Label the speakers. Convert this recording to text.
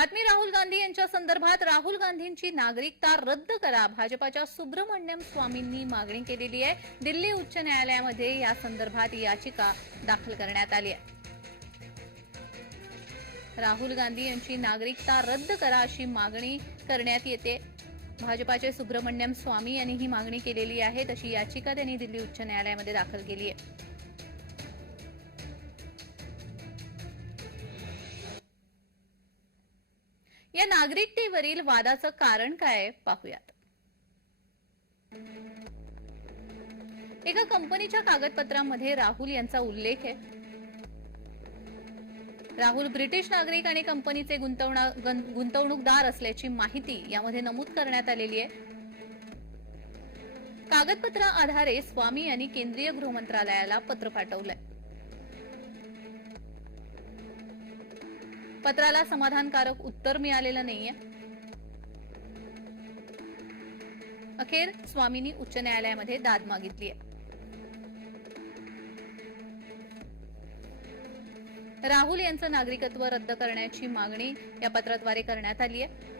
Speaker 1: बातमी राहुल गांधी यांच्या संदर्भात राहुल गांधींची नागरिकता रद्द करा. भाजपाच्या सुब्रमण्यम स्वामींनी मागणी केलेली आहे. दिल्ली उच्च न्यायालयामध्ये या संदर्भात याचिका दाखल करण्यात आली आहे. राहुल गांधी यांची नागरिकता रद्द करा अशी मागणी करण्यात येते. भाजपाचे सुब्रमण्यम स्वामी यांनी ही मागणी केलेली आहे. तशी याचिका त्यांनी दिल्ली उच्च न्यायालयामध्ये दाखल केली आहे. या नागरिकतेवरील वादाचं कारण काय पाहूयात. एका कंपनीच्या कागदपत्रांमध्ये राहुल यांचा उल्लेख आहे. राहुल ब्रिटिश नागरिक आणि कंपनीचे गुंतवणूकदार असल्याची माहिती यामध्ये नमूद करण्यात आलेली आहे. कागदपत्रा आधारे स्वामी यांनी केंद्रीय गृहमंत्रालयाला पत्र पाठवलंय. पत्राला समाधानकारक उत्तर मिळालेलं नाहीये. अखेर स्वामींनी उच्च न्यायालयामध्ये दाद मागितली आहे राहुल यांचं नागरिकत्व रद्द करण्याची मागणी या पत्राद्वारे करण्यात आली आहे